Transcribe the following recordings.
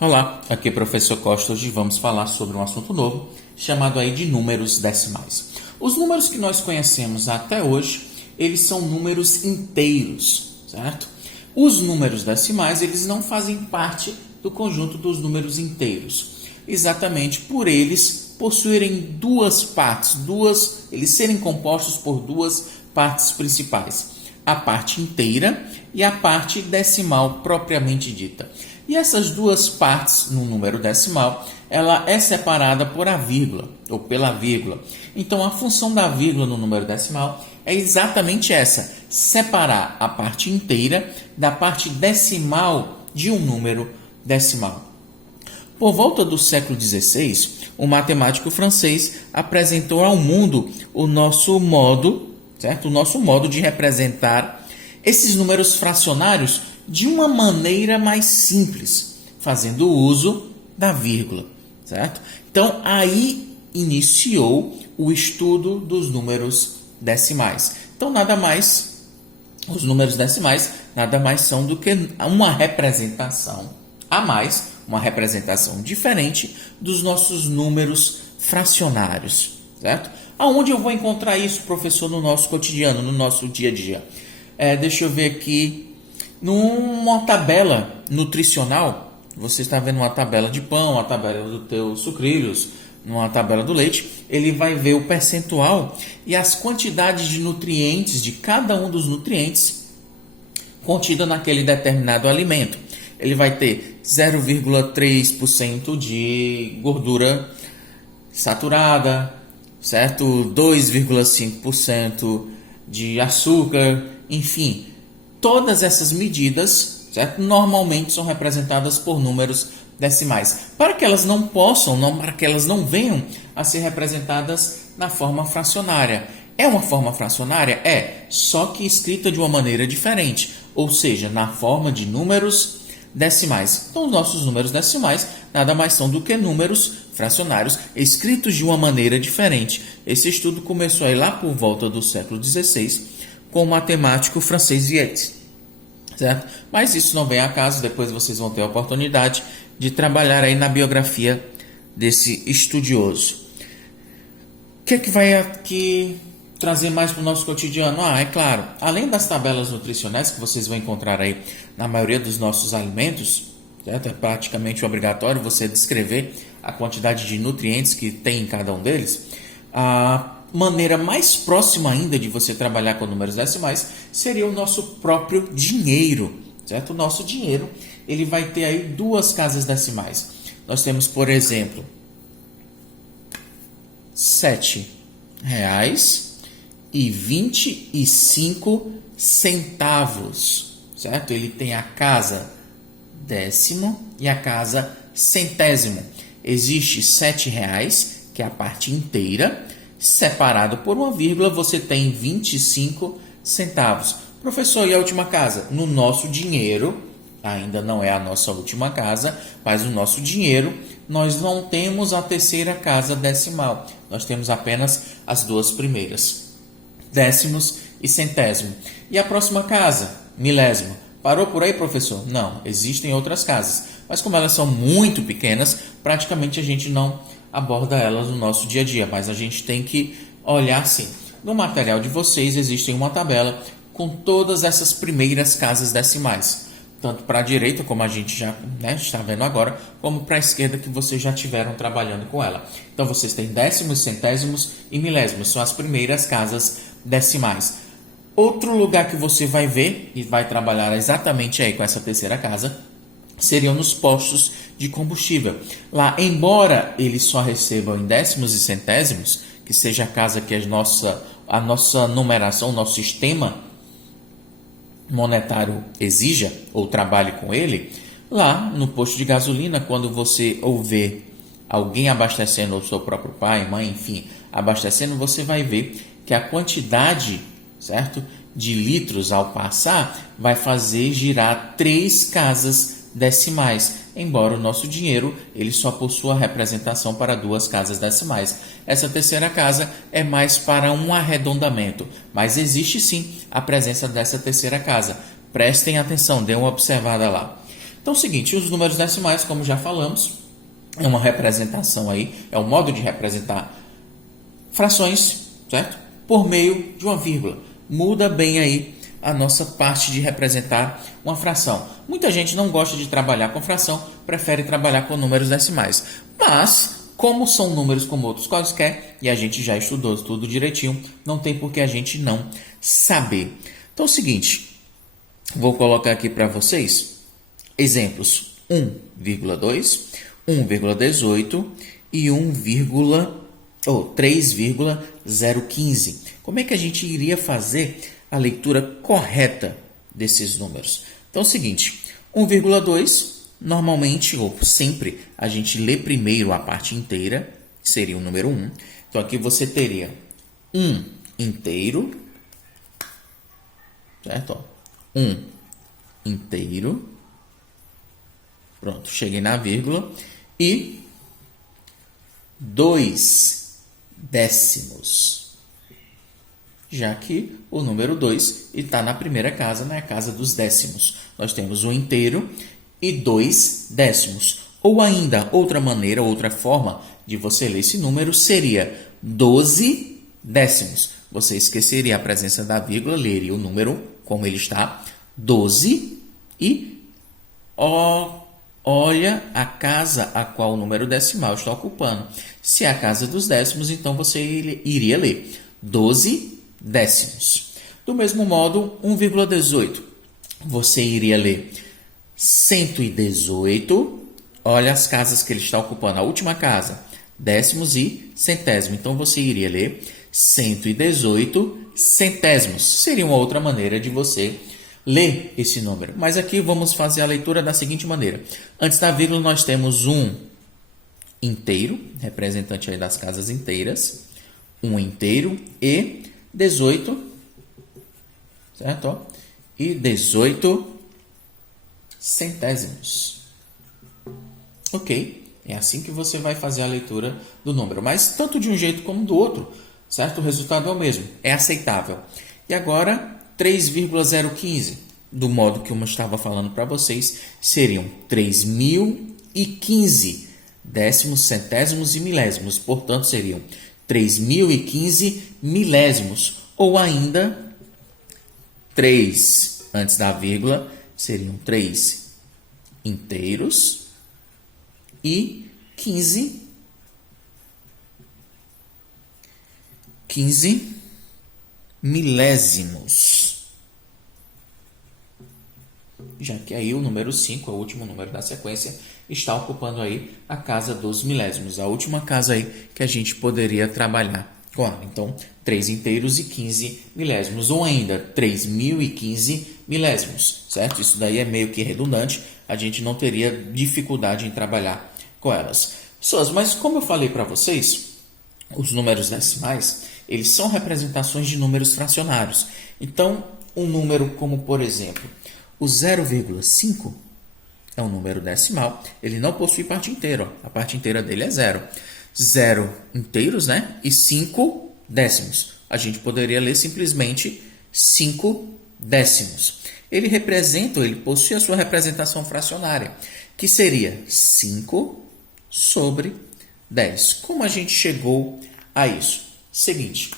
Olá, aqui é o professor Costa. Hoje vamos falar sobre um assunto novo, chamado aí de números decimais. Os números que nós conhecemos até hoje, eles são números inteiros, certo? Os números decimais, eles não fazem parte do conjunto dos números inteiros, exatamente por eles possuírem duas partes, eles serem compostos por duas partes principais, a parte inteira e a parte decimal propriamente dita. E essas duas partes no número decimal, ela é separada por a vírgula, ou pela vírgula. Então, a função da vírgula no número decimal é exatamente essa, separar a parte inteira da parte decimal de um número decimal. Por volta do século XVI, um matemático francês apresentou ao mundo o nosso modo, certo? O nosso modo de representar esses números fracionários de uma maneira mais simples, fazendo uso da vírgula, certo? Então, aí iniciou o estudo dos números decimais. Então, os números decimais nada mais são do que uma representação a mais, uma representação diferente dos nossos números fracionários, certo? Aonde eu vou encontrar isso, professor, no nosso cotidiano, no nosso dia a dia? Deixa eu ver aqui. Numa tabela nutricional, você está vendo uma tabela de pão, uma tabela do teu sucrilhos, uma tabela do leite, ele vai ver o percentual e as quantidades de nutrientes, de cada um dos nutrientes contida naquele determinado alimento. Ele vai ter 0,3% de gordura saturada, certo? 2,5% de açúcar, enfim. Todas essas medidas, certo? Normalmente são representadas por números decimais, para que elas para que elas não venham a ser representadas na forma fracionária. É uma forma fracionária? É, só que escrita de uma maneira diferente, ou seja, na forma de números decimais. Então, os nossos números decimais nada mais são do que números fracionários escritos de uma maneira diferente. Esse estudo começou aí lá por volta do século XVI, com o matemático francês Viète, certo? Mas isso não vem a caso, depois vocês vão ter a oportunidade de trabalhar aí na biografia desse estudioso. O que é que vai aqui trazer mais para o nosso cotidiano? É claro, além das tabelas nutricionais que vocês vão encontrar aí na maioria dos nossos alimentos, certo? É praticamente obrigatório você descrever a quantidade de nutrientes que tem em cada um deles. A maneira mais próxima ainda de você trabalhar com números decimais seria o nosso próprio dinheiro, certo? O nosso dinheiro, ele vai ter aí duas casas decimais. Nós temos, por exemplo, R$7,25, certo? Ele tem a casa décimo e a casa centésimo. Existe R$7, que é a parte inteira, separado por uma vírgula, você tem 25 centavos. Professor, e a última casa? No nosso dinheiro, ainda não é a nossa última casa, mas no nosso dinheiro, nós não temos a terceira casa decimal. Nós temos apenas as duas primeiras, décimos e centésimo. E a próxima casa? Milésimo. Parou por aí, professor? Não, existem outras casas, mas como elas são muito pequenas, praticamente a gente não aborda elas no nosso dia a dia, mas a gente tem que olhar sim. No material de vocês existe uma tabela com todas essas primeiras casas decimais, tanto para a direita, como a gente já está vendo agora, como para a esquerda, que vocês já tiveram trabalhando com ela. Então vocês têm décimos, centésimos e milésimos, são as primeiras casas decimais. Outro lugar que você vai ver e vai trabalhar exatamente aí com essa terceira casa seriam nos postos de combustível. Lá, embora eles só recebam em décimos e centésimos, que seja a casa que a nossa numeração, o nosso sistema monetário exija ou trabalhe com ele, lá no posto de gasolina, quando você ouvir alguém abastecendo, ou seu próprio pai, mãe, enfim, abastecendo, você vai ver que a quantidade, certo, de litros ao passar vai fazer girar 3 casas decimais, embora o nosso dinheiro ele só possua representação para 2 casas decimais. Essa terceira casa é mais para um arredondamento, mas existe sim a presença dessa terceira casa. Prestem atenção, dêem uma observada lá. Então é o seguinte, os números decimais, como já falamos, é uma representação aí, é um modo de representar frações, certo? Por meio de uma vírgula. Muda bem aí a nossa parte de representar uma fração. Muita gente não gosta de trabalhar com fração, prefere trabalhar com números decimais. Mas, como são números como outros quaisquer, e a gente já estudou tudo direitinho, não tem por que a gente não saber. Então é o seguinte, vou colocar aqui para vocês exemplos 1,2, 1,18 e 3,015. Como é que a gente iria fazer a leitura correta desses números? Então é o seguinte, 1,2, normalmente ou sempre a gente lê primeiro a parte inteira, que seria o número 1. Então aqui você teria 1 inteiro, certo? 1 inteiro. Pronto, cheguei na vírgula. E 2 décimos. Já que o número 2 está na primeira casa, na casa dos décimos. Nós temos um inteiro e 2 décimos. Ou ainda, outra maneira, outra forma de você ler esse número seria 12 décimos. Você esqueceria a presença da vírgula, leria o número como ele está, 12, e olha a casa a qual o número decimal está ocupando. Se é a casa dos décimos, então você iria ler 12 décimos. Do mesmo modo, 1,18. Você iria ler 118. Olha as casas que ele está ocupando. A última casa, décimos e centésimo. Então, você iria ler 118 centésimos. Seria uma outra maneira de você ler esse número. Mas aqui vamos fazer a leitura da seguinte maneira. Antes da vírgula, nós temos um inteiro, representante aí das casas inteiras. Um inteiro e 18, certo? E 18 centésimos. Ok, é assim que você vai fazer a leitura do número. Mas tanto de um jeito como do outro, certo? O resultado é o mesmo, é aceitável. E agora, 3,015, do modo que eu estava falando para vocês, seriam 3.015 décimos, centésimos e milésimos. Portanto, seriam 3.015 milésimos. Ou ainda, 3 antes da vírgula, seriam 3 inteiros e 15 milésimos. Já que aí o número 5, o último número da sequência, está ocupando aí a casa dos milésimos, a última casa aí que a gente poderia trabalhar com ela. Então, 3 inteiros e 15 milésimos, ou ainda 3.015 milésimos, certo? Isso daí é meio que redundante, a gente não teria dificuldade em trabalhar com elas. Pessoas, mas como eu falei para vocês, os números decimais, eles são representações de números fracionários. Então, um número como, por exemplo, o 0,5 é um número decimal, ele não possui parte inteira, ó. A parte inteira dele é 0. 0 inteiros, né? E 5 décimos. A gente poderia ler simplesmente 5 décimos. Ele possui a sua representação fracionária, que seria 5 sobre 10. Como a gente chegou a isso? Seguinte,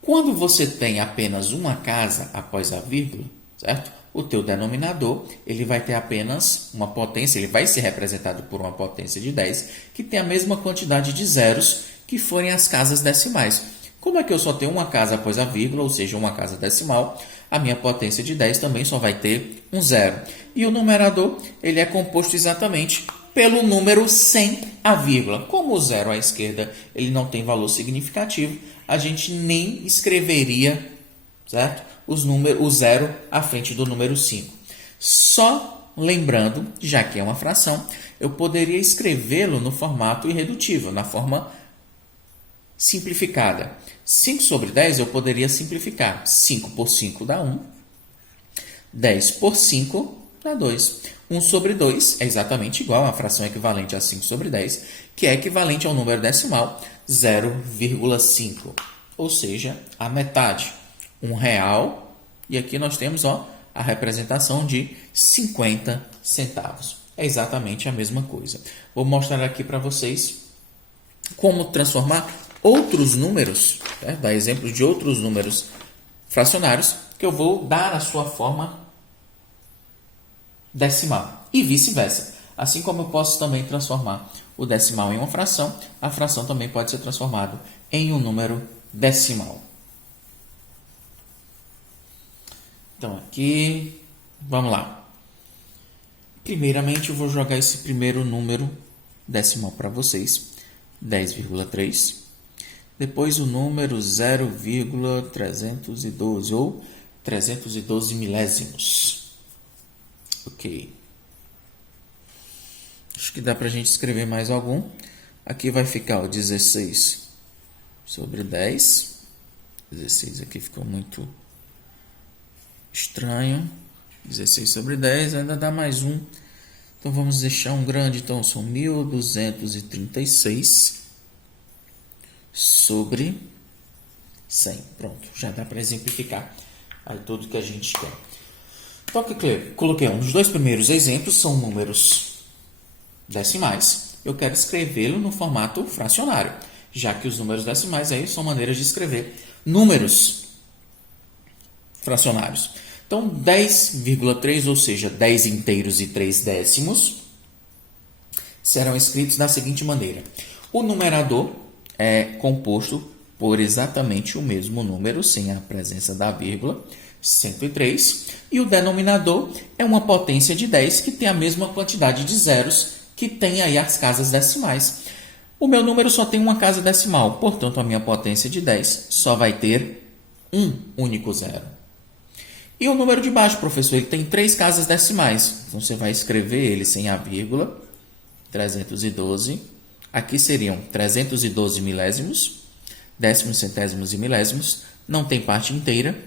quando você tem apenas uma casa após a vírgula, certo? O teu denominador, ele vai ter apenas uma potência, ele vai ser representado por uma potência de 10, que tem a mesma quantidade de zeros que forem as casas decimais. Como é que eu só tenho uma casa após a vírgula, ou seja, uma casa decimal, a minha potência de 10 também só vai ter um zero. E o numerador, ele é composto exatamente pelo número sem a vírgula. Como o zero à esquerda ele não tem valor significativo, a gente nem escreveria, certo? O zero à frente do número 5. Só lembrando, já que é uma fração, eu poderia escrevê-lo no formato irredutível, na forma simplificada. 5 sobre 10 eu poderia simplificar. 5 por 5 dá 1. 10 por 5 dá 2. 1 sobre 2 é exatamente igual a fração equivalente a 5 sobre 10, que é equivalente ao número decimal 0,5, ou seja, a metade. R$1. E aqui nós temos, ó, a representação de 50 centavos. É exatamente a mesma coisa. Vou mostrar aqui para vocês como transformar outros números, né? Dar exemplos de outros números fracionários que eu vou dar a sua forma decimal e vice-versa. Assim como eu posso também transformar o decimal em uma fração, a fração também pode ser transformada em um número decimal. Então aqui, vamos lá. Primeiramente eu vou jogar esse primeiro número decimal para vocês, 10,3. Depois o número 0,312 ou 312 milésimos. Ok. Acho que dá para a gente escrever mais algum. Aqui vai ficar o 16 sobre 10. 16 aqui ficou muito estranho. 16 sobre 10, ainda dá mais um. Então vamos deixar um grande. Então são 1236 sobre 100. Pronto, já dá para exemplificar aí tudo que a gente quer. Então aqui coloquei os dois primeiros exemplos, são números decimais. Eu quero escrevê-lo no formato fracionário, já que os números decimais aí são maneiras de escrever números fracionários. Então, 10,3, ou seja, 10 inteiros e 3 décimos, serão escritos da seguinte maneira. O numerador é composto por exatamente o mesmo número, sem a presença da vírgula, 103. E o denominador é uma potência de 10 que tem a mesma quantidade de zeros que tem aí as casas decimais. O meu número só tem uma casa decimal, portanto, a minha potência de 10 só vai ter um único zero. E o número de baixo, professor, ele tem 3 casas decimais. Então, você vai escrever ele sem a vírgula, 312. Aqui seriam 312 milésimos, décimos, centésimos e milésimos. Não tem parte inteira.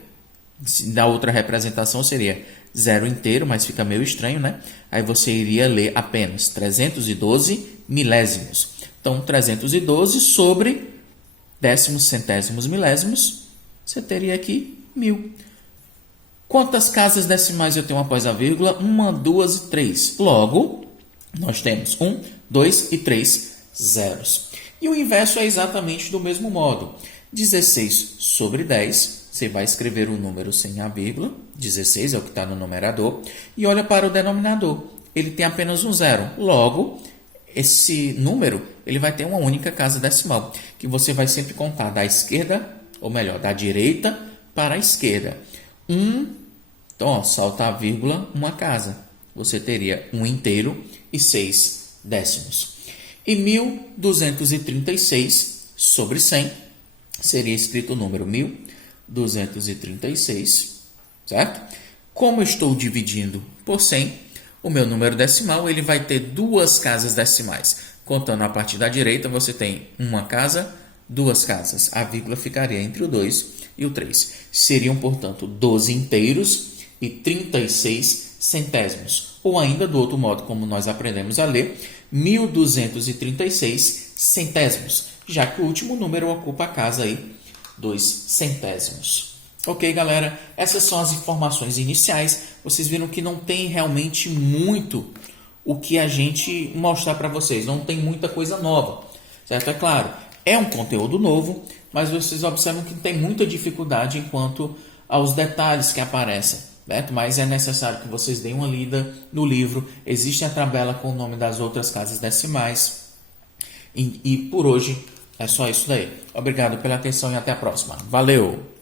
Da outra representação seria zero inteiro, mas fica meio estranho, né? Aí você iria ler apenas 312 milésimos. Então, 312 sobre décimos, centésimos, milésimos, você teria aqui 1000. Quantas casas decimais eu tenho após a vírgula? 1, 2 e 3. Logo, nós temos 1, 2 e 3 zeros. E o inverso é exatamente do mesmo modo. 16 sobre 10, você vai escrever o número sem a vírgula. 16 é o que está no numerador. E olha para o denominador. Ele tem apenas um zero. Logo, esse número ele vai ter uma única casa decimal, que você vai sempre contar da esquerda, ou melhor, da direita para a esquerda. Então, ó, salta a vírgula, uma casa. Você teria 1 inteiro e 6 décimos. E 1236 sobre 100 seria escrito o número 1236, certo? Como eu estou dividindo por 100, o meu número decimal ele vai ter 2 casas decimais. Contando a partir da direita, você tem uma casa, 2 casas. A vírgula ficaria entre o 2 e o 3. Seriam, portanto, 12 inteiros e 36 centésimos. Ou ainda, do outro modo, como nós aprendemos a ler, 1236 centésimos, já que o último número ocupa a casa aí, 2 centésimos. Ok, galera? Essas são as informações iniciais. Vocês viram que não tem realmente muito o que a gente mostrar para vocês. Não tem muita coisa nova, certo? É claro, é um conteúdo novo, mas vocês observam que tem muita dificuldade quanto aos detalhes que aparecem, certo? Mas é necessário que vocês deem uma lida no livro. Existe a tabela com o nome das outras casas decimais. E por hoje é só isso daí. Obrigado pela atenção e até a próxima. Valeu!